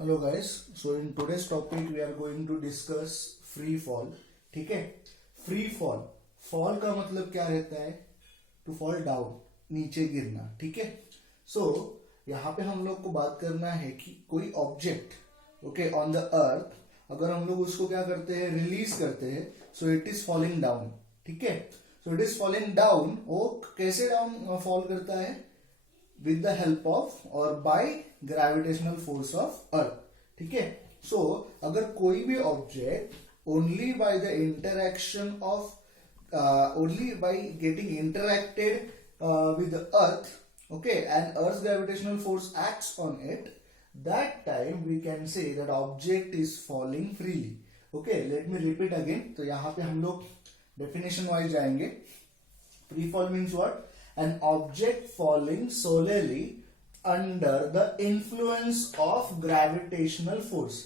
Hello guys, so in today's topic we are going to discuss free fall. ठीक है. Free fall, fall का मतलब क्या रहता है? टू फॉल डाउन, नीचे गिरना. ठीक है. सो यहाँ पे हम लोग को बात करना है कि कोई object okay on the earth, अगर हम लोग उसको क्या करते हैं, रिलीज करते हैं, so it is falling down. ठीक है. So it is falling down. वो कैसे डाउन फॉल करता है? with the help of or by gravitational force of earth. ठीक है. सो अगर कोई भी object only by the interaction of only by getting interacted with the earth, okay, and earth's gravitational force acts on it, that time we can say that object is falling freely. Okay, let me repeat again. तो यहाँ पे हम लोग definition wise जाएंगे. Free fall means what? An object falling solely under the influence of gravitational force.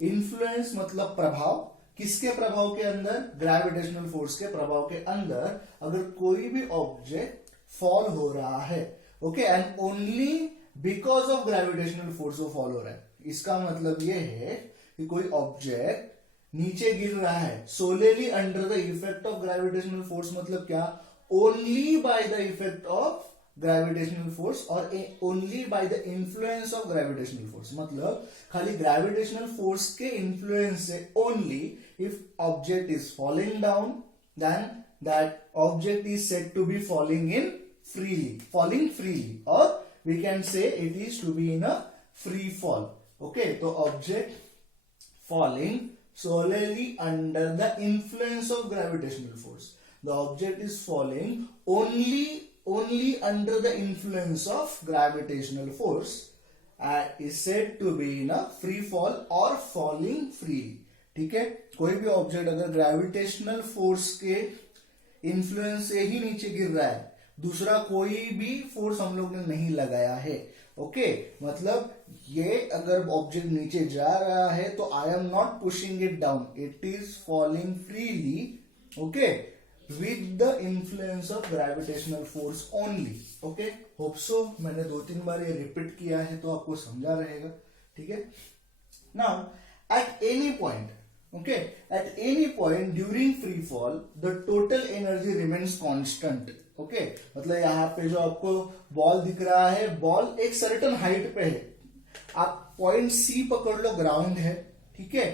Influence मतलब प्रभाव. किसके प्रभाव के अंदर? ग्रेविटेशनल फोर्स के प्रभाव के अंदर अगर कोई भी ऑब्जेक्ट फॉल हो रहा है, okay, and only because of gravitational force वो फॉल हो रहा है. इसका मतलब ये है कि कोई ऑब्जेक्ट नीचे गिर रहा है सोलेली under the effect of gravitational force. मतलब क्या? only by the effect of gravitational force or only by the influence of gravitational force. मतलब खाली gravitational force के influence से only if object is falling down, then that object is said to be falling freely, or we can say it is to be in a free fall. Okay, तो object falling solely under the influence of gravitational force. The object is falling only under the influence of gravitational force is said to be in a free fall or falling freely. ठीक है. कोई भी object अगर gravitational force के influence से ही नीचे गिर रहा है, दूसरा कोई भी फोर्स हम लोग ने नहीं लगाया है, ओके, मतलब ये अगर ऑब्जेक्ट नीचे जा रहा है तो I am not pushing it down, it is falling freely, okay, with the influence of gravitational force only. Okay, hope so. मैंने 2-3 बार ये रिपीट किया है तो आपको समझा रहेगा. ठीक है. Now at any point, okay, at any point during free fall the total energy remains constant. Okay, मतलब यहाँ पे जो आपको बॉल दिख रहा है, बॉल एक सर्टेन हाइट पे है. आप पॉइंट सी पकड़ लो, ग्राउंड है. ठीक है.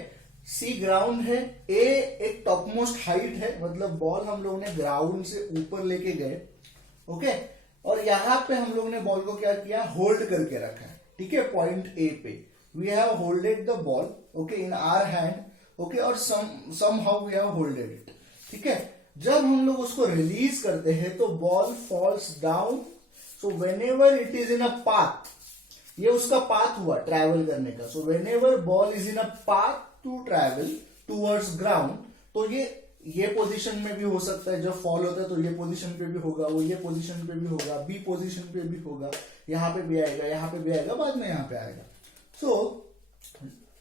सी ग्राउंड है, ए एक टॉप मोस्ट हाइट है, मतलब बॉल हम लोग ने ग्राउंड से ऊपर लेके गए, ओके, और यहां पे हम लोग ने बॉल को क्या किया? होल्ड करके रखा है. ठीक है. पॉइंट ए पे we have holded the ball, okay, in our hand, okay, और somehow we have holded it. ठीक है. जब हम लोग उसको रिलीज करते हैं तो ball falls down. So whenever it is in a path, ये उसका पाथ हुआ ट्रैवल करने का. So whenever ball is in a path to travel towards ground, तो ये पोजीशन में भी हो सकता है. जब फॉल होता है तो ये पोजीशन पे भी होगा, वो ये पोजीशन पे भी होगा, बी पोजीशन पे भी होगा, यहां पे भी आएगा, यहां पे भी आएगा, बाद में यहां पे आएगा. So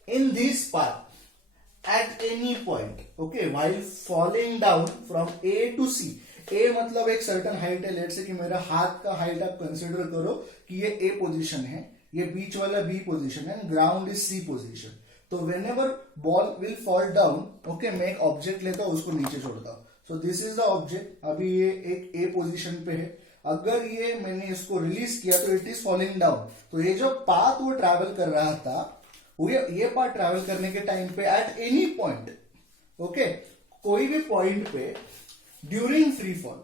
in this path at any point, okay, while falling down from A to C. A मतलब एक सर्टेन हाइट है. लेट से कि मेरा हाथ का हाइट आप कंसिडर करो कि ये ए पोजीशन है, ये बीच वाला बी पोजीशन है, ग्राउंड इज सी पोजीशन. तो whenever ball will fall down, okay, मैं एक ऑब्जेक्ट लेता हूं, उसको नीचे छोड़ता हूं. So this is the object. अभी ये एक ए पोजीशन पे है. अगर ये मैंने इसको रिलीज किया तो इट इज फॉलिंग डाउन. तो ये जो पाथ वो ट्रैवल कर रहा था, वो ये पाथ ट्रैवल करने के टाइम पे एट एनी पॉइंट, ओके, कोई भी पॉइंट पे ड्यूरिंग फ्री फॉल,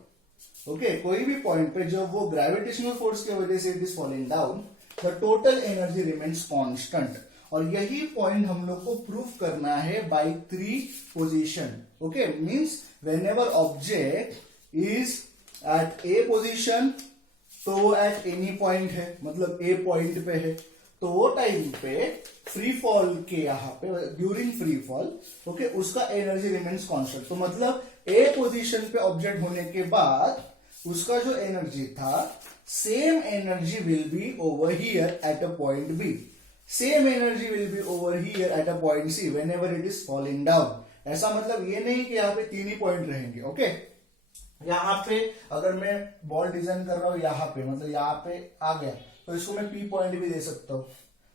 ओके, कोई भी पॉइंट पे जब वो ग्रेविटेशनल फोर्स की वजह से it is falling down, the total energy remains constant. और यही पॉइंट हम लोग को प्रूफ करना है by 3 position. Okay, means whenever object is at a position, तो वो एट एनी पॉइंट है, मतलब ए पॉइंट पे है, तो वो टाइम पे फ्री फॉल के यहाँ पे ड्यूरिंग फ्री फॉल, ओके, उसका एनर्जी रिमेन्स कांस्टेंट. तो मतलब ए पोजीशन पे ऑब्जेक्ट होने के बाद उसका जो एनर्जी था, same energy will be over here at a point B. Same energy will be over here at a point C whenever it is falling down. ऐसा मतलब ये नहीं कि यहाँ पे 3 ही पॉइंट रहेंगे, ओके. यहाँ पे अगर मैं बॉल डिजाइन कर रहा हूं, यहाँ पे मतलब यहाँ पे आ गया, तो इसको मैं P पॉइंट भी दे सकता हूं.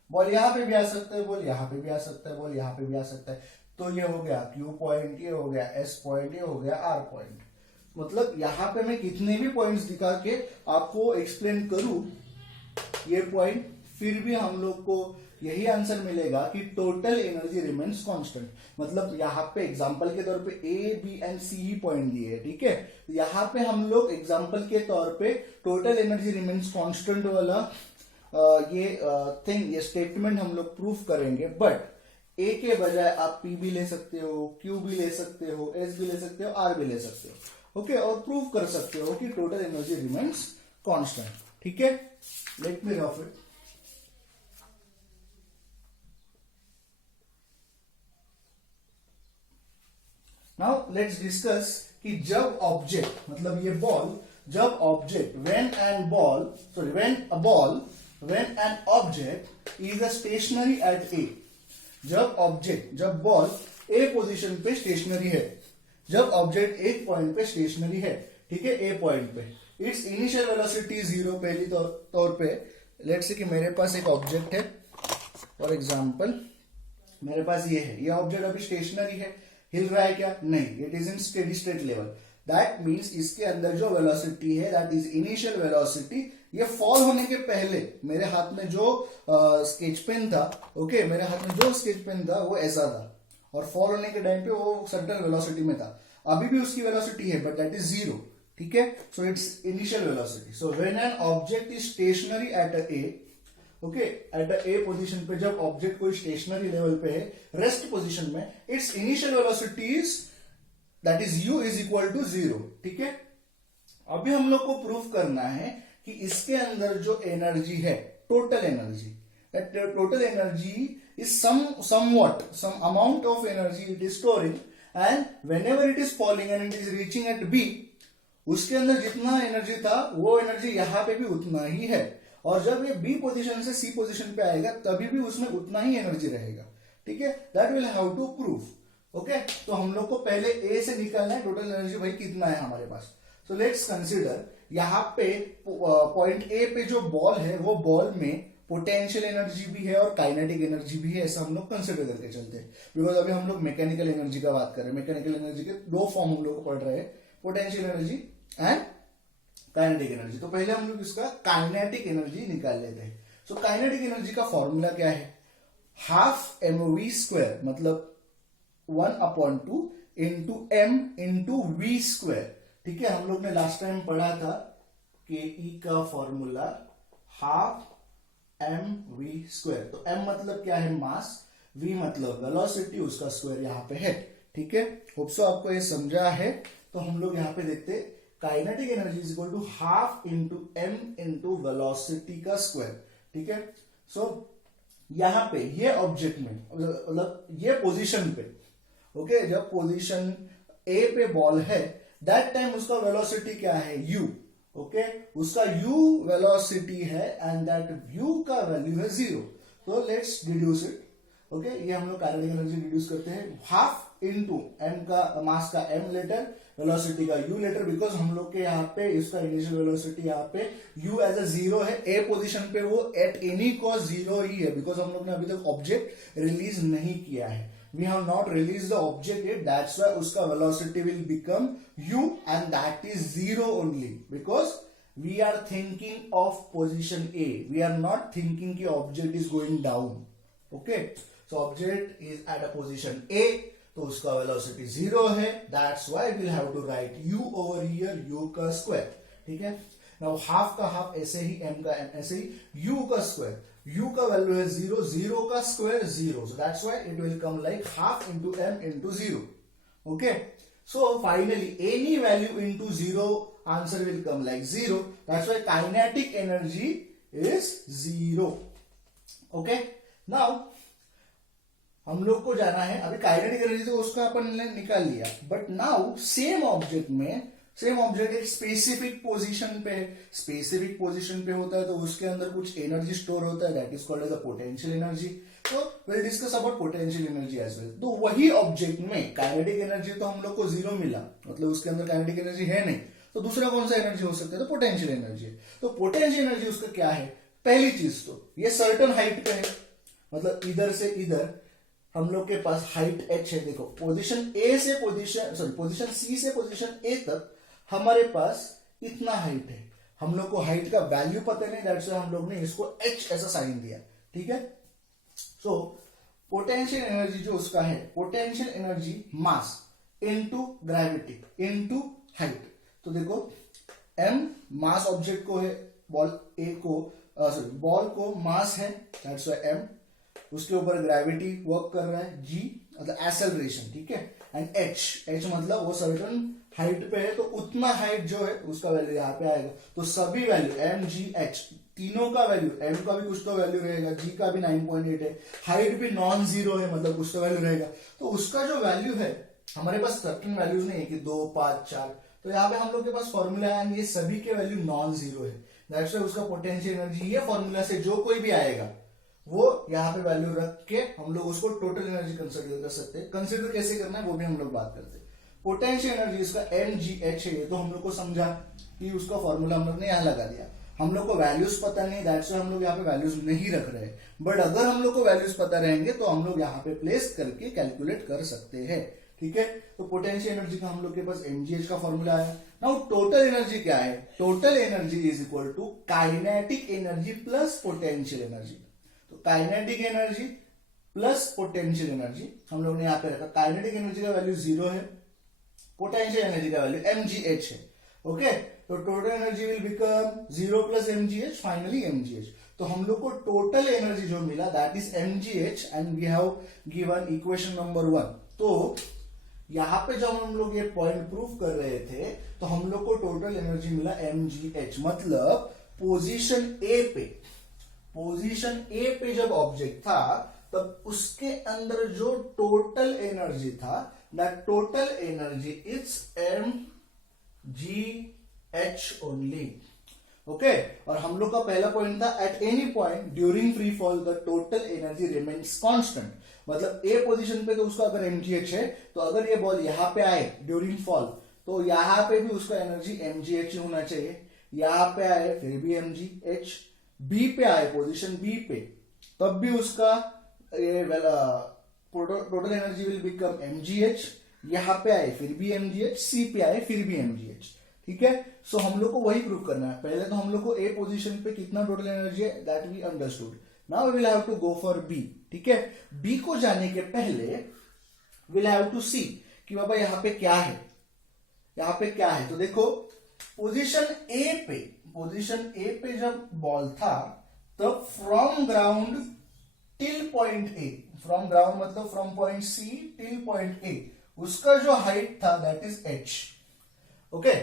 बॉल यहाँ पे भी आ सकता है, बॉल यहाँ पे भी आ सकता है, बॉल यहाँ पे भी आ सकता है। तो ये हो गया Q पॉइंट, ये हो गया S पॉइंट, ये हो गया R पॉइंट। मतलब यहाँ पे मैं कितने भी पॉइंट्स दिखा के आपको एक्सप्लेन करूं ये पॉइंट, फिर भी हम लोग को यही आंसर मिलेगा कि टोटल एनर्जी रिमेन्स कांस्टेंट। मतलब यहाँ पे एग्जांपल के तौर पे A, B and C he point दिए है, ठीक है। यहाँ पे हम लोग एग्जांपल के तौर पे टोटल एनर्जी रिमेन्स कांस्टेंट वाला ये स्टेटमेंट हम लोग प्रूफ करेंगे। बट A के बजाय आप P भी ले सकते हो, Q भी ले सकते हो, S भी ले सकते हो, R भी ले सकते हो, ओके। और प्रूफ कर सकते हो कि टोटल एनर्जी रिमेन्स कांस्टेंट, ठीक है। Let me rough it. Now let's discuss कि जब ऑब्जेक्ट, मतलब ये बॉल, जब object when an object is a stationary at A, जब बॉल ए पोजीशन पे स्टेशनरी है, जब ऑब्जेक्ट एक पॉइंट पे स्टेशनरी है, ठीक है, ए पॉइंट पे, इट्स इनिशियल वेलोसिटी 0। पहली तौर पे लेट्स से कि मेरे पास एक ऑब्जेक्ट है, फॉर एग्जांपल मेरे पास ये है, ये ऑब्जेक्ट अभी स्टेशनरी है, हिल रहा है क्या? नहीं, it is in steady state level. That means इसके अंदर जो वेलोसिटी है दैट इज इनिशियल वेलोसिटी। ये फॉल होने के पहले मेरे हाथ में जो स्केच पेन था, ओके, मेरे हाथ में जो स्केच पेन था वो ऐसा था, और फॉल होने के टाइम पे वो सर्टेन वेलोसिटी में था। अभी भी उसकी वेलोसिटी है बट दैट इज 0, ठीक है। So it's initial velocity. So when an object is stationary at A, okay, at the A position पे, जब ऑब्जेक्ट कोई स्टेशनरी लेवल पे है, रेस्ट पोजीशन में, it's initial velocity is that is u is equal to 0, ठीक है। अभी हम लोग को प्रूफ करना है कि इसके अंदर जो एनर्जी है, total energy is some amount of energy it is storing, and whenever it is falling and it is reaching at B, उसके अंदर जितना एनर्जी था वो एनर्जी यहाँ पे भी उतना ही है, और जब ये बी पोजीशन से सी पोजीशन पे आएगा तभी भी उसमें उतना ही एनर्जी रहेगा, ठीक है। That will have to proof, okay. तो हम लोग को पहले ए से निकालना है टोटल एनर्जी भाई कितना है हमारे पास। सो लेट्स कंसीडर यहाँ पे पॉइंट ए पे जो बॉल है वो बॉल में पोटेंशियल एनर्जी भी है और काइनेटिक एनर्जी भी है, ऐसा हम लोग कंसिडर करके चलते हैं। बिकॉज अभी हम लोग मैकेनिकल एनर्जी का बात कर रहे हैं। मैकेनिकल एनर्जी के दो फॉर्म हम लोग को पढ़ रहे हैं, potential energy and kinetic energy. तो पहले हम लोग इसका काइनेटिक एनर्जी निकाल लेते हैं। सो काइनेटिक एनर्जी का फॉर्मूला क्या है? हाफ mv², मतलब 1/2 इंटू m इंटू v², ठीक है। हम लोग ने लास्ट टाइम पढ़ा था के ई का फॉर्मूला हाफ mv²। तो m मतलब क्या है? मास, v मतलब वेलोसिटी, उसका स्क्वायर यहाँ पे है, ठीक है। होप सो आपको ये समझा है। तो हम लोग यहाँ पे देखते हैं kinetic energy is equal to half into m into velocity का स्क्वायर, ठीक है। सो यहां पे ये ऑब्जेक्ट में, मतलब ये पोजीशन पे, ओके, जब पोजीशन ए पे बॉल है दैट टाइम उसका वेलोसिटी क्या है? u, ओके, उसका u वेलोसिटी है एंड दैट u का वैल्यू है 0। तो लेट्स डिड्यूस इट, ओके। ये हम लोग काइनेटिक एनर्जी डिड्यूस करते हैं। हाफ इंटू m का मास का m लेटर, वेलोसिटी का u लेटर, बिकॉज हम लोग के यहाँ पे इसका इनिशियल वेलोसिटी यहाँ पे u एज अ 0 है, ए पोजीशन पे वो एट एनी कॉस्ट 0 ही है, बिकॉज हम लोग ने अभी तक ऑब्जेक्ट रिलीज नहीं किया है। We have not release the object yet, that's why उसका velocity will become u and that is 0 only, because we are thinking of position A, we are not thinking कि object is going down, okay. So object is at a position A, तो उसका velocity 0 है, that's why we'll have to write u over here, u का square, ठीक है। Now half का half ऐसे ही, m का m ऐसे ही, u का स्क्वायर, u का वैल्यू है 0, 0 का square 0, so that's why it will come like half into m into 0, okay. So finally any value into 0 answer will come like 0, that's why kinetic energy is 0, okay. Now हम लोग को जाना है, अभी kinetic energy तो उसका अपन ने निकाल लिया, बट नाउ सेम ऑब्जेक्ट एक स्पेसिफिक पोजीशन पे है। स्पेसिफिक पोजीशन पे होता है तो उसके अंदर कुछ एनर्जी स्टोर होता है, that is called as a potential energy. तो will discuss about potential energy as well. तो वही ऑब्जेक्ट में काइनेटिक एनर्जी तो हम लोग को 0 मिला, मतलब उसके अंदर काइनेटिक एनर्जी है नहीं, तो दूसरा कौन सा एनर्जी हो सकता है? तो पोटेंशियल एनर्जी है। तो पोटेंशियल एनर्जी उसका क्या है? पहली चीज तो ये सर्टन हाइट पे है, मतलब इधर से इधर हम लोग के पास हाइट h है। देखो पोजीशन ए से पोजीशन सी से पोजीशन ए तक हमारे पास इतना हाइट है। हम लोग को हाइट का वैल्यू पता नहीं, दैट्स व्हाई हम लोग ने इसको h ऐसा साइन दिया। ठीक है, सो पोटेंशियल एनर्जी जो उसका है, potential energy mass into gravity into height. तो देखो m मास ऑब्जेक्ट को है, बॉल ए को बॉल को मास है, दैट्स व्हाई m, उसके ऊपर ग्रेविटी वर्क कर रहा है, g मतलब एक्सेलरेशन। ठीक है, एंड h मतलब वो सर्टन हाइट पे है, तो उतना हाइट जो है उसका वैल्यू यहाँ पे आएगा। तो सभी वैल्यू m g h तीनों का वैल्यू, m का भी कुछ तो वैल्यू रहेगा, g का भी 9.8 है, हाइट भी नॉन जीरो है मतलब कुछ तो वैल्यू रहेगा। तो उसका जो वैल्यू है, हमारे पास सर्टेन वैल्यूज नहीं है कि 2 5 4, तो यहाँ पे हम लोग के पास फॉर्मूला है, ये सभी के वैल्यू नॉन जीरो है, दैट्स व्हाई उसका पोटेंशियल एनर्जी ये फॉर्मूला से जो कोई भी आएगा वो यहाँ पे वैल्यू रख के हम लोग उसको टोटल एनर्जी कंसिडर कर सकते हैं। कंसिडर कैसे करना है वो भी हम लोग बात करते हैं। पोटेंशियल एनर्जी इसका mgh है, तो हम लोग को समझा कि उसका फॉर्मूला हम लोग ने यहाँ लगा दिया। हम लोग को वैल्यूज पता नहीं, दैट्स व्हाई हम लोग यहाँ पे वैल्यूज नहीं रख रहे हैं, बट अगर हम लोग को वैल्यूज पता रहेंगे तो हम लोग यहाँ पे प्लेस करके कैलकुलेट कर सकते हैं। ठीक है, तो पोटेंशियल एनर्जी का हम लोग के पास mgh का फॉर्मूला आया। नाउ टोटल एनर्जी क्या है? Total energy is equal to kinetic energy plus potential energy. तो kinetic energy plus potential energy हम लोग ने यहाँ पे रखा। काइनेटिक एनर्जी का वैल्यू 0 है, पोटेंशियल एनर्जी का वैल्यू mgh है। ओके, तो total energy will become 0 plus mgh, finally mgh। तो हम लोग को टोटल एनर्जी जो मिला that is mgh and we have given equation number 1। तो यहाँ पे जब हम लोग ये पॉइंट प्रूव कर रहे थे तो हम लोग को टोटल एनर्जी मिला mgh, मतलब पोजीशन ए पे जब ऑब्जेक्ट था तब उसके अंदर जो टोटल एनर्जी था, that total energy is mgh only. Okay, और हम लोग का पहला पॉइंट था eight any point during free fall the total energy remains constant. मतलब ए पोजीशन पे तो उसका अगर mgh है, तो अगर ये बॉल यहाँ पे आए ड्यूरिंग फॉल तो यहाँ पे भी उसका एनर्जी mgh होना चाहिए, यहाँ पे आए फिर भी mgh, बी पे आए पोजीशन बी पे तब भी उसका total energy will become mgh, यहाँ पे आए फिर भी mgh, सी पे आए फिर भी mgh। ठीक है, सो हम लोग को वही प्रूव करना है। पहले तो हम लोग को ए पोजीशन पे कितना टोटल एनर्जी है that we understood, now we will have to go for B. ठीक है, बी को जाने के पहले विल हैव टू सी कि बाबा यहाँ पे क्या है, यहाँ पे क्या है। तो देखो पोजीशन ए पे जब बॉल था तब from ground till point A, from ground मतलब from point C till point A, उसका जो हाइट था that is h। Okay,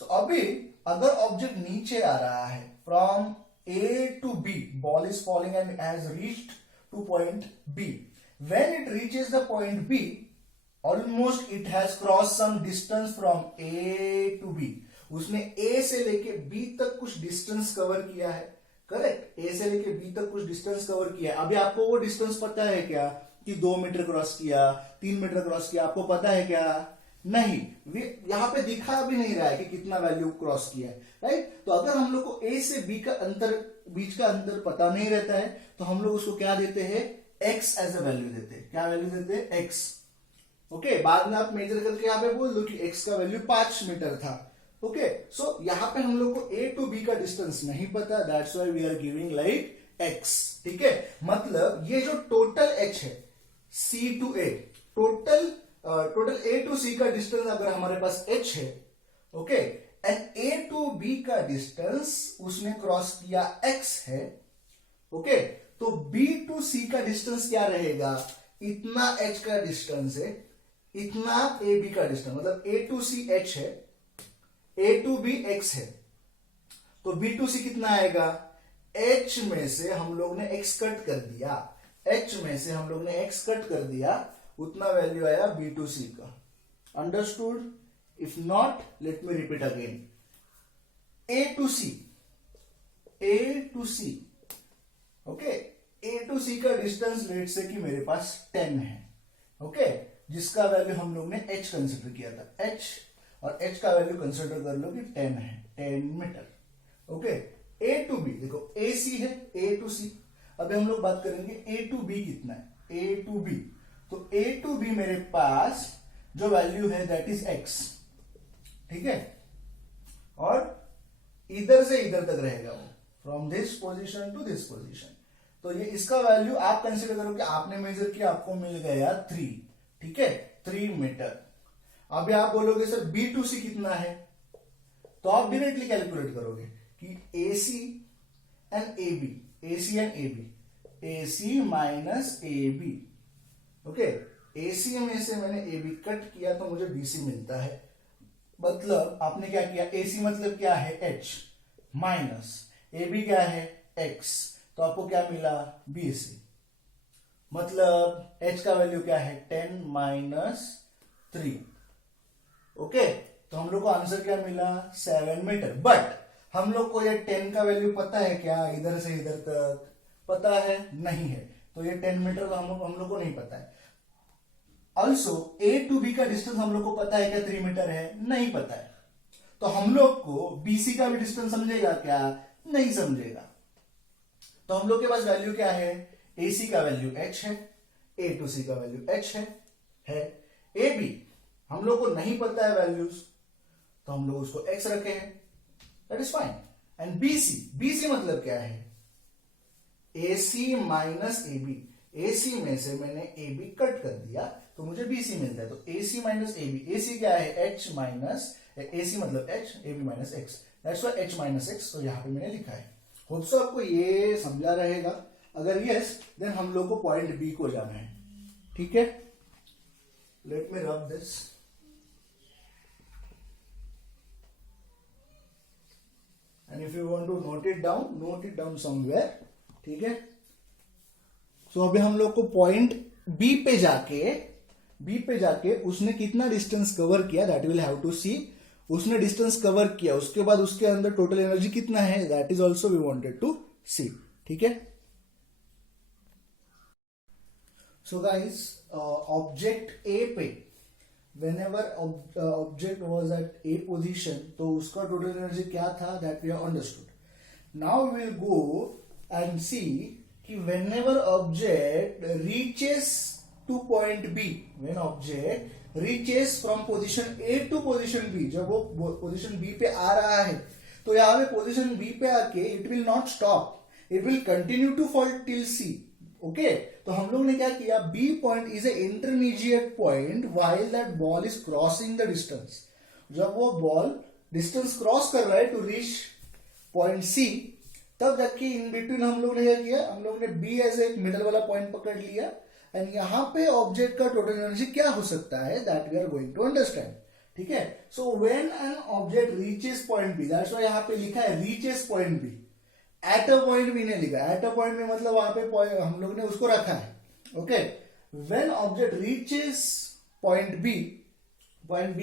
so अभी अगर ऑब्जेक्ट नीचे आ रहा है from A to B, ball is falling and has reached to point B, when it reaches the point B almost it has cross some distance from A to B. उसने A से लेके B तक कुछ distance cover किया है, correct, ए से लेके B तक कुछ डिस्टेंस कवर किया है। अभी आपको वो डिस्टेंस पता है क्या कि 2 मीटर क्रॉस किया, 3 मीटर क्रॉस किया, आपको पता है क्या? नहीं, यहाँ पे दिखा भी नहीं रहा है कि कितना वैल्यू क्रॉस किया है, राइट। तो अगर हम लोग को ए से बी का अंतर, बीच का अंतर पता नहीं रहता है तो हम लोग उसको क्या देते हैं, x एज ए वैल्यू देते हैं। क्या वैल्यू देते हैं? x। ओके, बाद में आप मेजर करके यहाँ पे बोल दो कि x का वैल्यू 5 मीटर था। ओके, सो यहाँ पे हम लोग को ए टू बी का डिस्टेंस नहीं पता, that's why we are giving like x। ठीक है, मतलब ये जो टोटल h है c to a, total a to c का डिस्टेंस अगर हमारे पास h है, okay, and a to b का डिस्टेंस उसने क्रॉस किया x है, ओके, तो b टू c का डिस्टेंस क्या रहेगा? इतना h का डिस्टेंस है, इतना a b का डिस्टेंस, मतलब a टू c h है, a टू b x है, तो b टू c कितना आएगा? h में से हम लोग ने x कट कर दिया, h में से हम लोग ने x कट कर दिया, उतना वैल्यू आया b टू c का। Understood? If not let me repeat again, a to c, okay, a to c का डिस्टेंस लेट से कि मेरे पास 10 है, ओके, जिसका वैल्यू हम लोग ने h कंसिडर किया था, h, और h का वैल्यू कंसिडर कर लो कि 10 है, 10 meter. Okay, a to b, देखो ac है, a टू c, अभी हम लोग बात करेंगे ए टू बी कितना है, ए टू बी। तो ए टू बी मेरे पास जो वैल्यू है दैट इज एक्स, ठीक है, और इधर से इधर तक रहेगा वो, from this position to this position. तो ये इसका वैल्यू आप कंसिडर करो कि आपने मेजर किया, आपको मिल गया 3, ठीक है, 3 मीटर। अभी आप बोलोगे सर बी टू सी कितना है, तो आप डायरेक्टली कैलकुलेट करोगे कि A C and A B, A C and A B, A C minus A B, okay. A C में से मैंने ए बी कट किया तो मुझे बी सी मिलता है। मतलब आपने क्या किया, ए सी मतलब क्या है एच, माइनस ए बी क्या है एक्स, तो आपको क्या मिला बी सी। मतलब एच का वैल्यू क्या है 10 माइनस 3, ओके। तो हम लोग को आंसर क्या मिला 7 मीटर। बट हम लोग को ये 10 का वैल्यू पता है क्या, इधर से इधर तक पता है नहीं है, तो ये 10 मीटर का हम लोग को नहीं पता है। ऑल्सो ए टू बी का डिस्टेंस हम लोग को पता है क्या 3 मीटर है, नहीं पता है। तो हम लोग को बीसी का भी डिस्टेंस समझेगा क्या, नहीं समझेगा। तो हम लोग के पास वैल्यू क्या है, ए सी का वैल्यू एच है, ए टू सी का वैल्यू एच है। ए बी हम लोग को नहीं पता है वैल्यूज, तो हम लोग उसको एक्स रखे हैं, that is fine. And BC, BC मतलब क्या है ए C minus A B, A C में से मैंने ए बी कट कर दिया तो मुझे बी सी मिलता है। तो ए C minus A B, A सी क्या है एच माइनस, ए सी मतलब H, A B minus X, that's why H minus X, तो यहां पे मैंने लिखा है। होप सो आपको ये समझा रहेगा। अगर यस देन हम लोग को पॉइंट बी को जाना है, ठीक है। Let me rub this, and if you want to note it down somewhere, ठीक है। तो अभी हम लोग को पॉइंट बी पे जाके उसने कितना डिस्टेंस कवर किया दैट विल हैव टू सी। उसने डिस्टेंस कवर किया, उसके बाद उसके अंदर टोटल एनर्जी कितना है that is also we wanted to see, ठीक है। सो गाइस, ऑब्जेक्ट ए पे whenever object was at a position, तो उसका टोटल एनर्जी क्या था that we have understood. Now we will go and see कि whenever object reaches to point B, when object reaches from position A to position B, जब वो position B पे आ रहा है तो यहाँ पे position B पे आके it will not stop, it will continue to fall till C, okay. तो हम लोग ने क्या किया, B point is a intermediate point while that ball is crossing the distance। जब वो बॉल डिस्टेंस क्रॉस कर रहा है टू रीच पॉइंट C, तब जाके इन बिटवीन हम लोग ने क्या किया, हम लोग ने बी एज एक मिडल वाला पॉइंट पकड़ लिया। एंड यहां पे ऑब्जेक्ट का टोटल एनर्जी क्या हो सकता है that we are going to understand, ठीक है। So when an object reaches point B, that's why यहां पे लिखा है reaches point B, at a point भी नहीं लिखा। एट अ पॉइंट में मतलब वहां पे हम लोग ने उसको रखा है, okay. When object reaches point B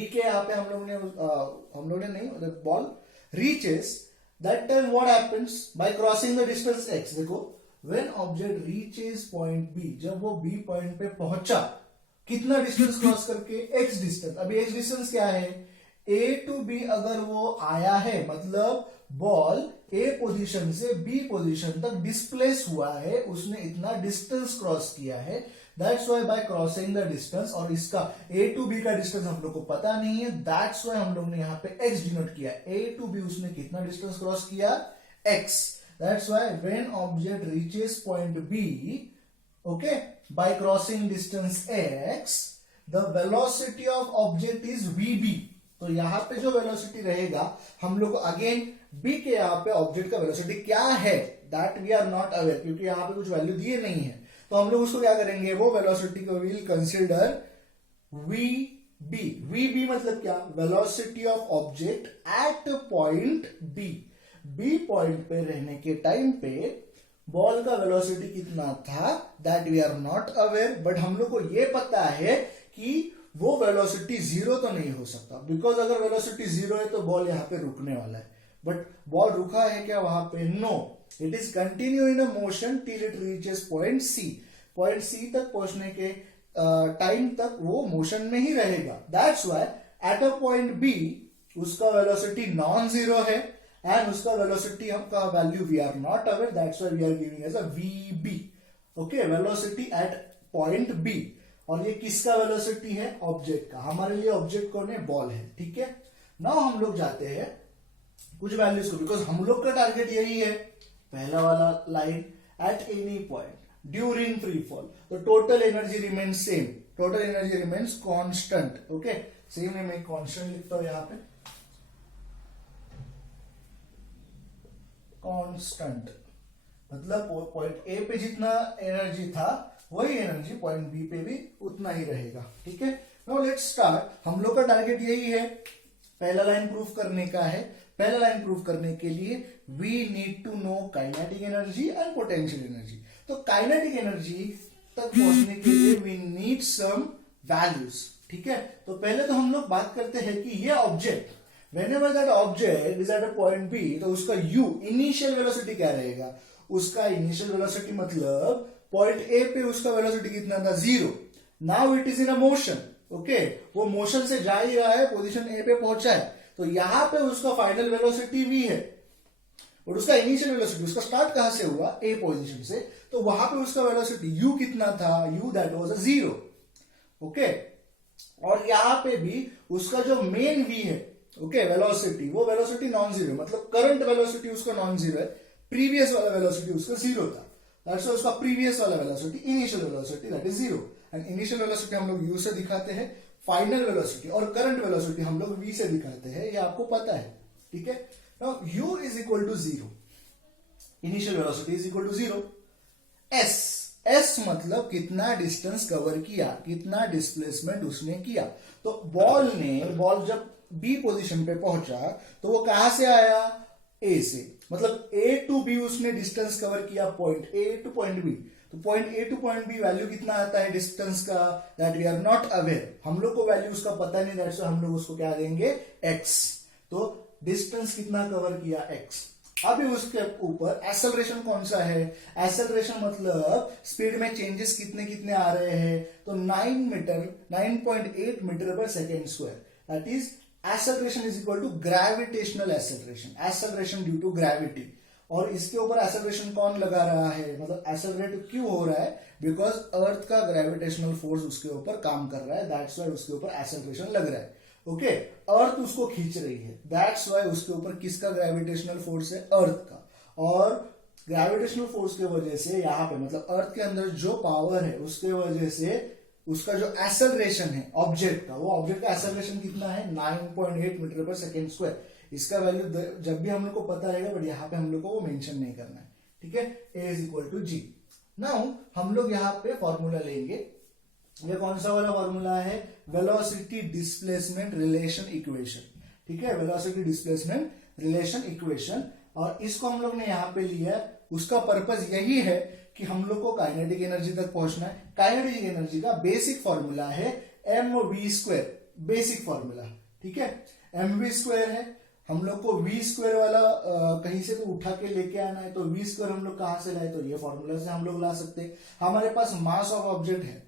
के यहाँ पे हम लोग ने नहीं, मतलब ball reaches, that time what happens by crossing the distance x। देखो when object reaches point B, जब वो B पॉइंट पे पहुंचा, कितना डिस्टेंस क्रॉस करके x डिस्टेंस। अभी x डिस्टेंस क्या है, A टू B अगर वो आया है मतलब बॉल A पोजीशन से B पोजीशन तक डिस्प्लेस हुआ है, उसने इतना डिस्टेंस क्रॉस किया है, that's why bye crossing the distance. और इसका ए टू बी का डिस्टेंस हम लोग को पता नहीं है, दैट्स वाई हम लोग ने यहाँ पे एक्स डिनोट किया। ए टू बी उसने कितना डिस्टेंस क्रॉस किया X, that's why when object reaches point B, okay, by crossing distance X, the velocity of object is V B. तो यहाँ पे जो वेलोसिटी रहेगा हम लोग को अगेन बी के यहाँ पे ऑब्जेक्ट का वेलोसिटी क्या है that we are not aware, क्योंकि यहाँ पे कुछ वैल्यू दिए नहीं है। तो हम लोग उसको क्या करेंगे, वो वेलोसिटी को will consider V B. V B मतलब क्या, velocity of object at point B. B point पे रहने के टाइम पे बॉल का वेलोसिटी कितना था that we are not aware, but हम लोग को ये पता है कि वो वेलोसिटी जीरो तो नहीं हो सकता, बिकॉज अगर वेलोसिटी जीरो है तो बॉल यहाँ पे रुकने वाला है। बट बॉल रुका है क्या वहां पे, no, it is continue in a motion till it reaches point C. Point C तक पहुंचने के टाइम तक वो मोशन में ही रहेगा। That's why at a point B उसका वेलोसिटी नॉन जीरो है, एंड उसका वेलोसिटी का value we are not aware, that's why we are giving as a VB. Okay, velocity at point B. और ये किसका वेलोसिटी है? ऑब्जेक्ट का। हमारे लिए ऑब्जेक्ट कौन है? बॉल है। ठीक है, नाउ हम लोग जाते हैं कुछ वैल्यूज को, बिकॉज हम लोग का टारगेट यही है, पहला वाला line, eight any point during free fall the total energy remains same, total energy remains constant. Okay, same है, मैं कांस्टेंट लिखता हूं यहां पे, कांस्टेंट मतलब पॉइंट ए पे जितना एनर्जी था वही एनर्जी पॉइंट बी पे भी उतना ही रहेगा। ठीक है, नाउ लेट्स स्टार्ट। हम लोग का टारगेट यही है, पहला लाइन प्रूफ करने का है। पहला लाइन प्रूफ करने के लिए we need to know kinetic energy and potential energy. तो काइनेटिक एनर्जी तक पहुंचने के लिए वी नीड सम वैल्यूज। ठीक है, तो पहले तो हम लोग बात करते हैं कि ये object, whenever that object is at a point B, तो उसका u इनिशियल वेलोसिटी क्या रहेगा? उसका इनिशियल वेलोसिटी मतलब पॉइंट ए पे उसका वेलोसिटी कितना था? 0। Now it is in a motion. Okay, वो मोशन से जा ही रहा है, पोजीशन ए पे पहुंचा है, तो यहां पे उसका फाइनल वेलोसिटी v है, और उसका इनिशियल वेलोसिटी, उसका स्टार्ट कहां से हुआ? ए पोजीशन से, तो वहां पे उसका वेलोसिटी u कितना था? u that was a 0। Okay, और यहां पे भी उसका जो मेन v है, ओके, वेलोसिटी, वो वेलोसिटी नॉन जीरो, मतलब करंट वेलोसिटी उसका नॉन जीरो है, प्रीवियस वाला वेलोसिटी उसका 0 था, दैट्स व्हाई उसका प्रीवियस वाला velocity, initial velocity that is 0। And initial velocity हम लोग u से दिखाते हैं, फाइनल वेलोसिटी और करंट वेलोसिटी हम लोग v से दिखाते हैं, ये आपको पता है। ठीक है, now u is equal to 0, initial velocity is equal to 0, s मतलब कितना डिस्टेंस कवर किया, कितना डिस्प्लेसमेंट उसने किया। तो बॉल जब बी पोजीशन पे पहुंचा तो वो कहां से आया? ए से, मतलब ए टू बी उसने डिस्टेंस कवर किया, point A to point B. तो point A to point B value कितना आता है डिस्टेंस का? That we are not aware, हम लोग को वैल्यू उसका पता नहीं, दैट्स हम लोग उसको क्या देंगे? एक्स। तो डिस्टेंस कितना कवर किया? एक्स। अभी उसके ऊपर एक्सेलरेशन कौन सा है? एक्सेलरेशन मतलब स्पीड में चेंजेस कितने कितने आ रहे हैं, तो 9.8 मीटर पर second square, that is acceleration is equal to gravitational acceleration due to gravity। और इसके ऊपर acceleration कौन लगा रहा है, मतलब accelerate क्यों हो रहा है? बिकॉज अर्थ का ग्रेविटेशनल फोर्स उसके ऊपर काम कर रहा है, दैट्स वाई उसके ऊपर acceleration लग रहा है। ओके, अर्थ उसको खींच रही है, दैट्स वाई उसके ऊपर किसका ग्रेविटेशनल फोर्स है? अर्थ का। और ग्रेविटेशनल फोर्स की वजह से यहाँ पे, मतलब अर्थ के अंदर जो पावर है उसके वजह से उसका जो एक्सेलरेशन है ऑब्जेक्ट का, वो ऑब्जेक्ट का एक्सेलरेशन कितना है? 9.8 मीटर पर सेकेंड स्क्वायर। इसका वैल्यू जब भी हम लोग को पता रहेगा, बट यहाँ पे हम लोग को वो मेंशन नहीं करना है। ठीक है, A is equal to G. Now हम लोग यहाँ पे फॉर्मूला लेंगे, ये कौन सा वाला फॉर्मूला है? Velocity displacement relation equation. ठीक है, वेलोसिटी डिस्प्लेसमेंट रिलेशन इक्वेशन, और इसको हम लोग ने यहाँ पे लिया है। उसका पर्पज यही है कि हम लोग को काइनेटिक एनर्जी तक पहुंचना है। काइनेटिक एनर्जी का बेसिक फॉर्मूला है mv², बेसिक फॉर्मूला। ठीक है, mv² है, हम लोग को v² वाला कहीं से तो उठा के लेके आना है, तो v² हम लोग कहां से लाए? तो ये फॉर्मूला से हम लोग ला सकते हैं। हमारे पास मास ऑफ ऑब्जेक्ट है,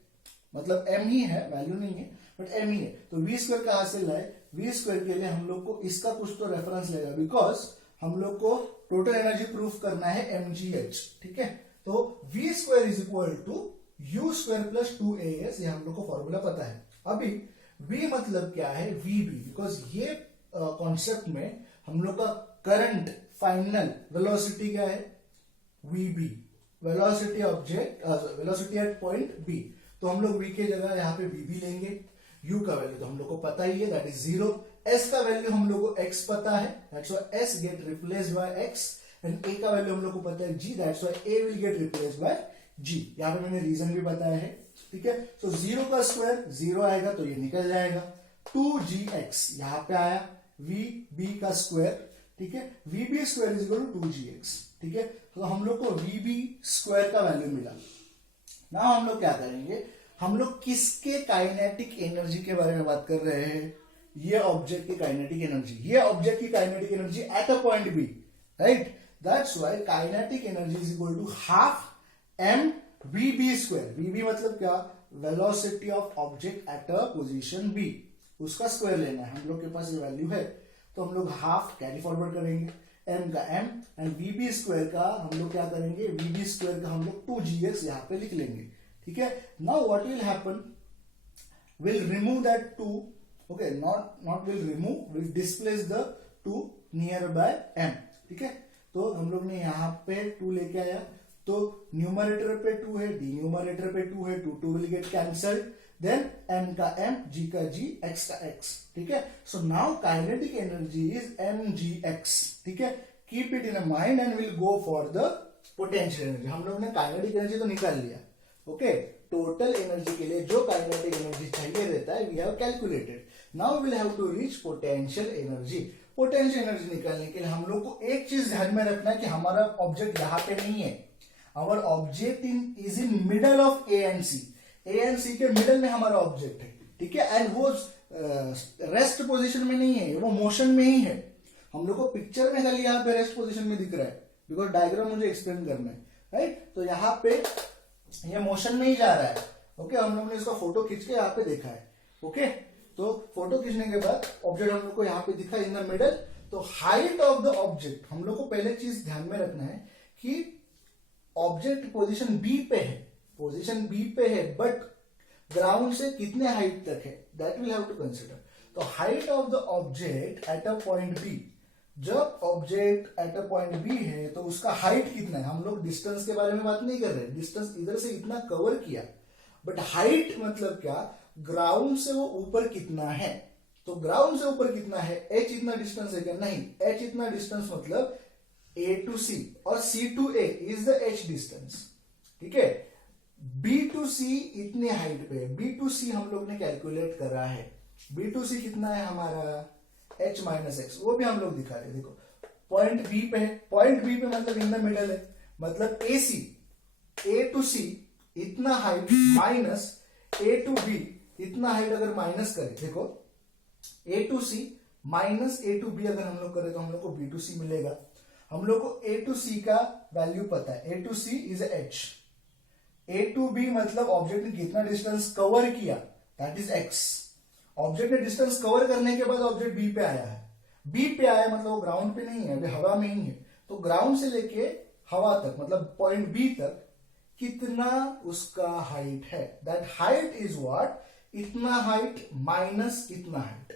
मतलब m ही है, वैल्यू नहीं है, बट m ही है, तो v² कहां से लाए? v² के लिए हम लोग को इसका कुछ तो रेफरेंस लेगा, बिकॉज हम लोग को टोटल एनर्जी प्रूफ करना है mgh। ठीक है, तो v² is equal to u² plus 2as, ये हम लोग को फॉर्मूला पता है। अभी v मतलब क्या है? vb, बिकॉज ये कॉन्सेप्ट में हम लोग का करंट फाइनल वेलोसिटी क्या है? vb, velocity object, velocity at point b। तो हम लोग v के जगह यहाँ पे vb लेंगे। u का वैल्यू तो हम लोग को पता ही है, दैट इज 0। s का वैल्यू हम लोग को x पता है, that's why s gate replaced by x, and a का वैल्यू हम लोग को पता है g, that's why a will get replaced by g। यहाँ पे मैंने रीजन भी बताया है। ठीक है, तो 0 का स्क्वायर 0 आएगा तो ये निकल जाएगा, 2gx यहाँ पे आया, vb का स्क्वायर। ठीक है, vb² is equal to 2gx। ठीक है, तो हम लोग को vb² का वैल्यू मिला। ना हम लोग क्या करेंगे? हम लोग किसके काइनेटिक एनर्जी के बारे में बात कर रहे हैं? ये ऑब्जेक्ट की काइनेटिक एनर्जी, ये ऑब्जेक्ट की kinetic energy at a point B, right? That's why kinetic energy is equal to half mvb²। vb मतलब क्या? Velocity of object at a position B, उसका स्क्वायर लेना है। हम लोग के पास ये वैल्यू है, तो हम लोग हाफ कैरी फॉरवर्ड करेंगे, m का m एंड वीबी स्क्वायर का हम लोग क्या करेंगे, वीबी स्क्वायर का हम लोग 2gx यहाँ पे लिख लेंगे, ठीक है। Now what will happen, will remove that 2, okay, not will remove, will displace the 2 near by m, ठीक है। तो हम लोग ने यहाँ पे 2 लेके आया, तो न्यूमरेटर पे 2 है, डिन्यूमरेटर पे 2 है, 2 will get cancelled, then m का m, g का g, x का x, ठीक है। So now kinetic energy is mgx, ठीक है। Keep it in mind and will go for the potential energy. हम लोग ने काइनेटिक एनर्जी तो निकाल लिया, ओके। टोटल एनर्जी के लिए जो काइनेटिक एनर्जी चाहिए रहता है we have calculated. Now will have to reach potential energy. Potential energy निकालने के लिए हम लोग को एक चीज ध्यान में रखना है कि हमारा ऑब्जेक्ट यहाँ पे नहीं है, our object is in middle of A and C, A and C के मिडल में हमारा ऑब्जेक्ट है, ठीक है। एंड वो रेस्ट पोजीशन में नहीं है, वो मोशन में ही है। हम लोग को पिक्चर में खाली यहाँ पे रेस्ट पोजीशन में दिख रहा है, बिकॉज डायग्राम मुझे एक्सप्लेन करना है, राइट। तो यहाँ पे ये मोशन में ही जा रहा है, ओके। हम लोग ने इसका फोटो खींच के यहाँ पे देखा है, ओके। तो फोटो खींचने के बाद ऑब्जेक्ट हम लोग को यहाँ पे दिखा इन द मिडल। तो हाइट ऑफ द ऑब्जेक्ट, हम लोग को पहले चीज ध्यान में रखना है कि ऑब्जेक्ट पोजीशन बी पे है, पोजीशन बी पे है, बट ग्राउंड से कितने हाइट तक है, that will have to consider. तो height of the object at a point B, जब object at a point B है तो उसका हाइट कितना है। हम लोग डिस्टेंस के बारे में बात नहीं कर रहे, डिस्टेंस इधर से इतना कवर किया, बट हाइट मतलब क्या, ग्राउंड से वो ऊपर कितना है। तो ग्राउंड से ऊपर कितना है, h इतना डिस्टेंस है क्या, नहीं, h इतना डिस्टेंस मतलब a टू c और c to a is the h distance, ठीक है। b टू c इतने हाइट पे, b टू c हम लोग ने कैलकुलेट करा है, b टू c कितना है हमारा h माइनस एक्स, वो भी हम लोग दिखा रहे हैं। देखो पॉइंट बी पे है, पॉइंट बी पे मतलब इन द मिडल है, मतलब ए टू सी इतना height minus A to B इतना हाइट अगर माइनस करें, देखो A to C minus A to B अगर हम लोग करें तो हम लोग को बी टू सी मिलेगा। हम लोग को ए टू सी का वैल्यू पता है, A to C is H, A to B मतलब ऑब्जेक्ट ने कितना डिस्टेंस कवर किया, दैट इज एक्स। ऑब्जेक्ट ने डिस्टेंस कवर करने के बाद ऑब्जेक्ट बी पे आया है, बी पे आया मतलब वो ग्राउंड पे नहीं है, अभी हवा में ही है। तो ग्राउंड से लेके हवा तक मतलब पॉइंट बी तक कितना उसका हाइट है, दैट हाइट इज व्हाट, इतना हाइट माइनस इतना हाइट।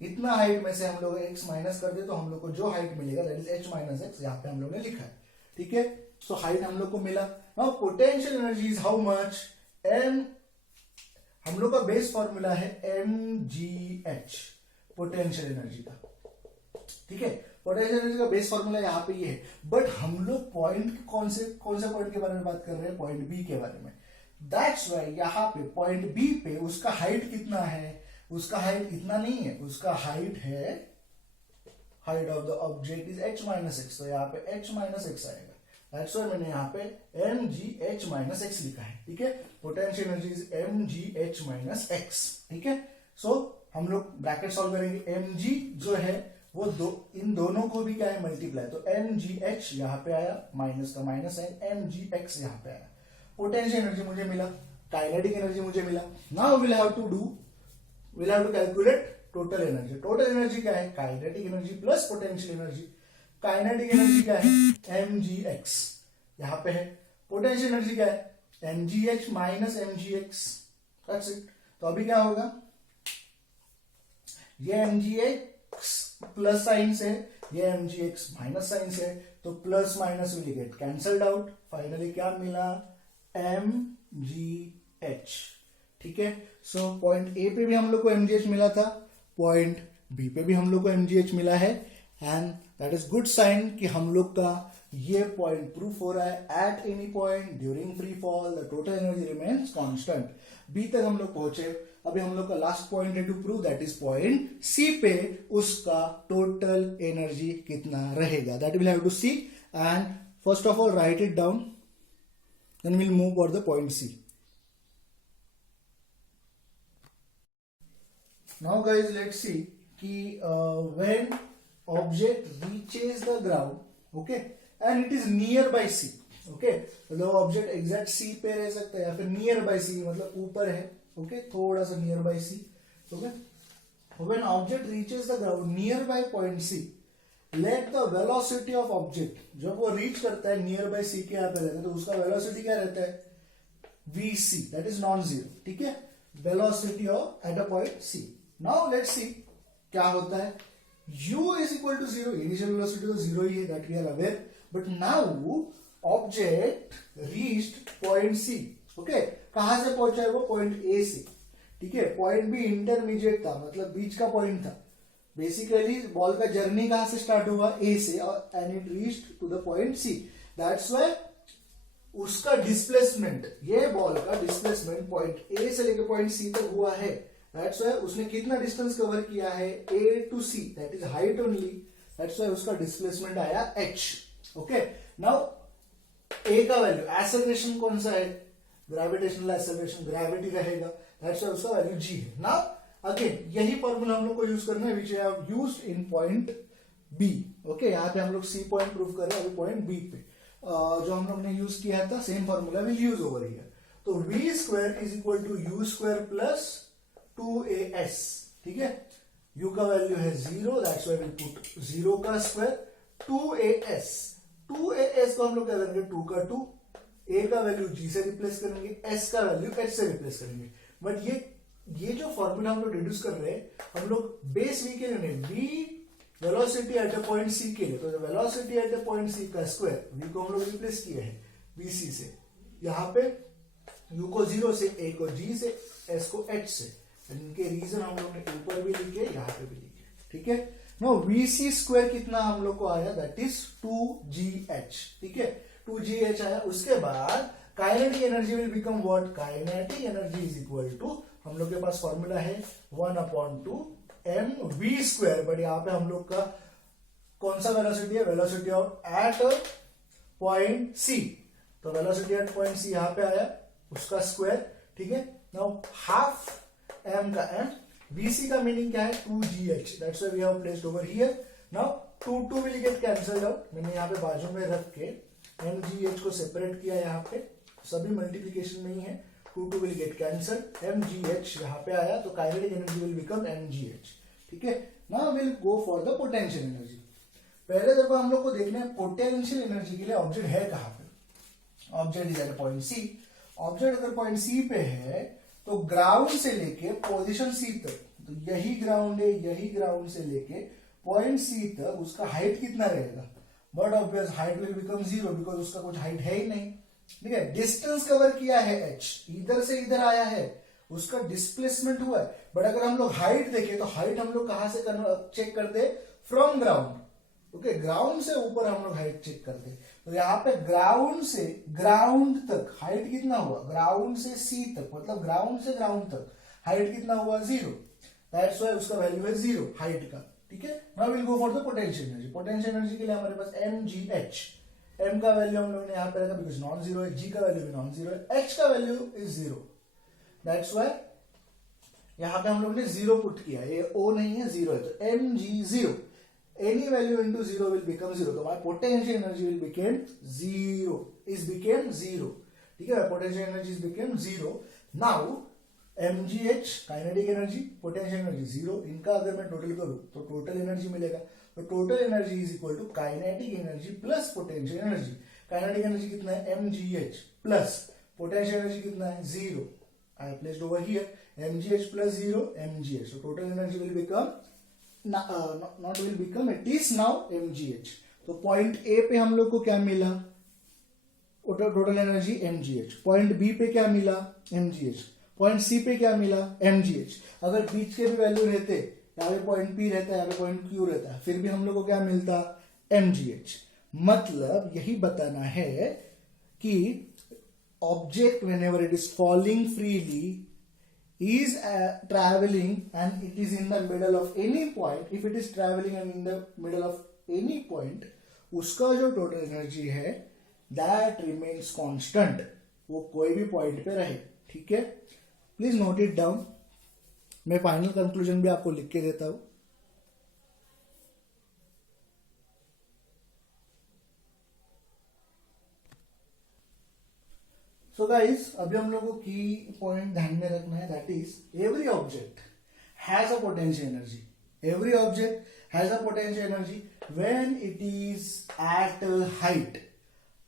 इतना हाइट में से हम लोग x माइनस कर दे तो हम लोग को जो हाइट मिलेगा that is h minus x, यहाँ पे हम लोग ने लिखा है, ठीक है। सो हाइट हम लोग को मिला। Now potential energy is how much, m, हम लोग का बेस फॉर्मूला है mgh पोटेंशियल एनर्जी का, ठीक है। पोटेंशियल एनर्जी का बेस फॉर्मूला यहाँ पे ये है, बट हम लोग पॉइंट कौन से पॉइंट के बारे में बात कर रहे हैं, पॉइंट बी के बारे में। दैट्स वाई यहाँ पे पॉइंट बी पे उसका हाइट कितना है, उसका हाइट इतना नहीं है, उसका हाइट है, height of the object is h minus X, तो यहाँ पे h माइनस एक्स आएगा। दैट्स वाई मैंने यहाँ पे mgh माइनस एक्स लिखा है, ठीक है। Potential energy is mgh minus x, ठीक है। सो हम लोग ब्रैकेट सॉल्व करेंगे, mg जो है वो इन दोनों को भी क्या है मल्टीप्लाई, तो mgh यहाँ पे आया, माइनस का माइनस है, mgx यहाँ पे आया। पोटेंशियल एनर्जी मुझे मिला, काइनेटिक एनर्जी मुझे मिला। Now will have to calculate total energy. Total energy क्या है, kinetic energy plus potential energy. Kinetic energy क्या है, mgx यहाँ पे है। पोटेंशियल एनर्जी क्या है, mgh minus mgx, that's it. तो अभी क्या होगा, ये mgx प्लस साइन से, ये mgx माइनस साइन से, तो plus minus will get cancelled out. Finally क्या मिला, mgh, ठीक है। सो पॉइंट ए पे भी हम लोग को mgh मिला था, पॉइंट बी पे भी हम लोग को mgh मिला है, and that is good sign कि हम लोग का ये पॉइंट प्रूफ हो रहा है। At any point during free fall the total energy remains constant. B तक हम लोग पहुंचे, अभी हम लोग का लास्ट पॉइंट है to prove, that is point C पे उसका टोटल एनर्जी कितना रहेगा, that will have to see. And first of all write it down, then will move for the point C. Now guys let's see कि when object reaches the ground, okay, and it is near by C, okay, मतलब object exact C पे रह सकता है या फिर near by सी मतलब ऊपर है, ओके, थोड़ा सा near by C, okay. When object reaches the ground near by point C, let the velocity of object, जब वो रीच करता है नियर बाय सी के यहाँ पे रहता है, तो उसका वेलोसिटी क्या रहता है, vc, that is non zero, ठीक है, velocity of at a point C. Now let's see क्या होता है. u is equal to zero, initial velocity तो जीरो ही है, that we are aware, but now object reached point C. Okay, कहां से पहुंचा है वो, पॉइंट ए से, ठीक है. पॉइंट बी इंटरमीडिएट था, मतलब बीच का पॉइंट था. बेसिकली बॉल का जर्नी कहां से स्टार्ट हुआ, ए से, और and it reached to the point C. That's why उसका डिस्प्लेसमेंट, ये बॉल का डिस्प्लेसमेंट पॉइंट ए से लेकर पॉइंट सी तक हुआ है. दैट्स व्हाई उसने कितना डिस्टेंस कवर किया है, A to C, that is height only. That's why उसका डिस्प्लेसमेंट आया h. ओके, नाउ ए का वैल्यू, एक्सेलरेशन कौन सा है, ग्रेविटेशनल एक्सेलरेशन, ग्रेविटी रहेगा, दैट्स व्हाई उसका वैल्यू g है. नाउ अगेन यही फॉर्मूला हम लोग को यूज करना है, which I have used in point B. Okay, यहाँ पे हम लोग सी पॉइंट प्रूव कर रहे हैं, अभी पॉइंट बी पे जो हम लोग ने यूज किया था, same formula will use over here. तो V square is equal to U square plus 2as, ठीक है. u का वैल्यू है zero, that's why will put zero का स्क्वायर 2as. 2as को हम लोग क्या करेंगे, 2 का 2, a का वैल्यू g से रिप्लेस करेंगे, s का वैल्यू h से रिप्लेस करेंगे. बट ये जो फॉर्मूला हम लोग रिड्यूस कर रहे हैं, हम लोग बेस v के लिए, v velocity at a point C के लिए, तो velocity at a point C का स्क्वायर, v को हम लोग रिप्लेस किए हैं vc से, यहाँ पे u को जीरो से, a को g से, s को h से. इनके रीजन हम लोग ने ऊपर भी लिखे, यहाँ पे भी लिखे, ठीक है. नो vc स्क्वायर कितना हम लोग को आया, दैट इज 2gh, ठीक है, 2gh आया. उसके बाद kinetic energy will become what, kinetic energy is equal to, हम लोग के पास फॉर्मूला है 1/2 mv स्क्वायर, बट यहाँ पे हम लोग का कौन सा वेलोसिटी है, velocity of at point C. तो वेलोसिटी एट पॉइंट सी यहाँ पे आया, उसका स्क्वायर, ठीक है. नाउ हाफ m का m, vc का मीनिंग क्या है, 2gh, that's why we have placed over here. Now 2 will get cancelled out, मैंने यहाँ पे बाजू में रख के mgh को सेपरेट किया, यहाँ पे सभी मल्टीप्लीकेशन में ही है. 2 विल गेट कैंसल, mgh यहाँ पे आया, तो kinetic energy will become mgh, ठीक है. Now will go for the potential energy. पहले देखो हम लोग को देखना है पोटेंशियल एनर्जी के लिए ऑब्जेक्ट है कहां पे. Object is at point C. Object अगर पॉइंट सी पे है, तो ग्राउंड से लेके पोजीशन सी तक, तो यही ग्राउंड है, यही ग्राउंड से लेके पॉइंट सी तक उसका हाइट कितना रहेगा, but obvious height will become zero, because उसका कुछ हाइट है ही नहीं, ठीक है. डिस्टेंस कवर किया है h, इधर से इधर आया है, उसका डिस्प्लेसमेंट हुआ है. बट अगर हम लोग हाइट देखें, तो हाइट हम लोग कहां से चेक करते, फ्रॉम ग्राउंड. ओके, ग्राउंड से ऊपर हम लोग हाइट चेक करते हैं. तो यहाँ पे ग्राउंड से ग्राउंड तक हाइट कितना हुआ, ग्राउंड से सी तक, मतलब ग्राउंड से ग्राउंड तक हाइट कितना हुआ, जीरो. दैट्स व्हाई उसका वैल्यू है जीरो हाइट का, ठीक है. Now will go for the potential energy. Potential energy के लिए हमारे पास mgh, m का वैल्यू हम लोग ने यहाँ पे रखा बिकॉज नॉन जीरो है, g का वैल्यू भी नॉन जीरो है, h का value is zero. That's why यहाँ पे हम लोग ने जीरो पुट किया, ये o नहीं है, जीरो है, तो mg zero, any value into zero will become zero. तो my potential energy will become zero, is became zero, ठीक है. potential energy is became zero. now mgh kinetic energy, potential energy zero, इनका अगर मैं total करूं तो total energy मिलेगा. तो total energy is equal to kinetic energy plus potential energy. Kinetic energy कितना है, mgh प्लस पोटेंशियल एनर्जी कितना है, zero. I placed over here mgh plus zero mgh, so total energy will become not will become, it is now mgh. तो point A पे हम लोग को क्या मिला, total energy mgh. Point B पे क्या मिला, mgh. पॉइंट सी पे क्या मिला, mgh. अगर बीच के भी वैल्यू रहते, यहाँ पे पॉइंट पी रहता है, यहाँ पे पॉइंट क्यू रहता है, फिर भी हम लोग को क्या मिलता, mgh. मतलब यही बताना है कि object whenever it is falling freely is traveling and it is in the middle of any point, if it is traveling and in the middle of any point, उसका जो टोटल एनर्जी है that remains constant, वो कोई भी point पे रहे, ठीक है. Please note it down. मैं फाइनल कंक्लूजन भी आपको लिख के देता हूं. सो गाइस, अभी हम लोगों को की पॉइंट ध्यान में रखना है, that is every object has a potential energy. Every object has a potential energy when it is at height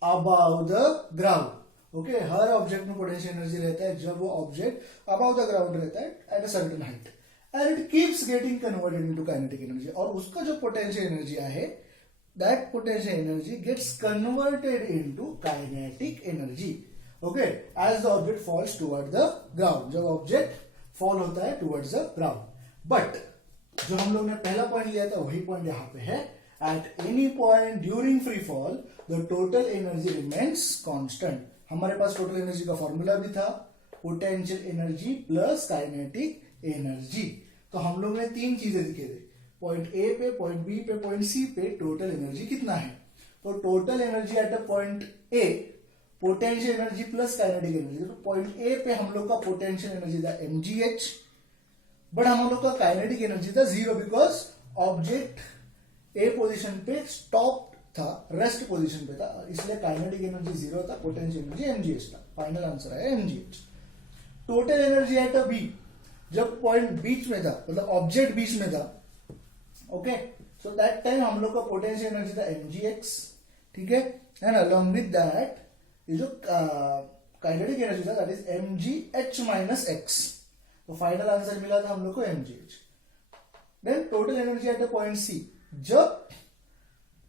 above the ground. Okay, हर ऑब्जेक्ट में पोटेंशियल एनर्जी रहता है जब वो ऑब्जेक्ट अबाउ द ग्राउंड रहता है at a certain height, and it keeps getting converted into kinetic energy. और उसका जो पोटेंशियल एनर्जी है, that potential energy gets converted into kinetic energy. Okay, as the object falls toward the ground, जब object fall होता है towards the ground. But जो हम लोग ने पहला पॉइंट लिया था वही पॉइंट यहाँ पे है, at any point during free fall the total energy remains constant. हमारे पास टोटल एनर्जी का फॉर्मूला भी था, potential energy plus kinetic energy. तो हम लोग ने तीन चीजें लिखे थे, पॉइंट ए पे, पॉइंट बी पे, पॉइंट सी पे टोटल एनर्जी कितना है। तो total energy at a point A, potential energy plus kinetic energy. तो पॉइंट ए पे हम लोग का पोटेंशियल एनर्जी था mgh, बट हम लोग का काइनेटिक एनर्जी था 0, बिकॉज ऑब्जेक्ट ए पोजीशन पे स्टॉप था, रेस्ट पोजीशन पे था, इसलिए काइनेटिक एनर्जी 0 था, पोटेंशियल एनर्जी mgh था। फाइनल आंसर है mgh। Total energy at a B, जब पॉइंट बीच में था, मतलब ऑब्जेक्ट बीच में था, ओके, सो दैट टाइम हम लोग का पोटेंशियल एनर्जी था mgx, ठीक है, एंड अलोंग विद दैट ये जो काइनेटिक एनर्जी था that is mgh minus x। तो फाइनल आंसर मिला था हम लोग को mgh। Then total energy at a point C, जब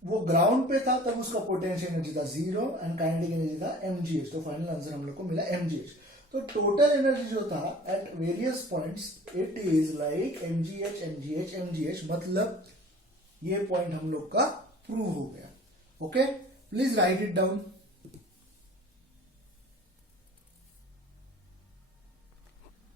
वो ग्राउंड पे था तब उसका पोटेंशियल एनर्जी था 0 एंड काइनेटिक एनर्जी था mgh। तो फाइनल आंसर हम लोग को मिला mgh। तो टोटल एनर्जी जो था at various points it is like mgh, मतलब ये पॉइंट हम लोग का प्रूव हो गया। Okay, please right it down.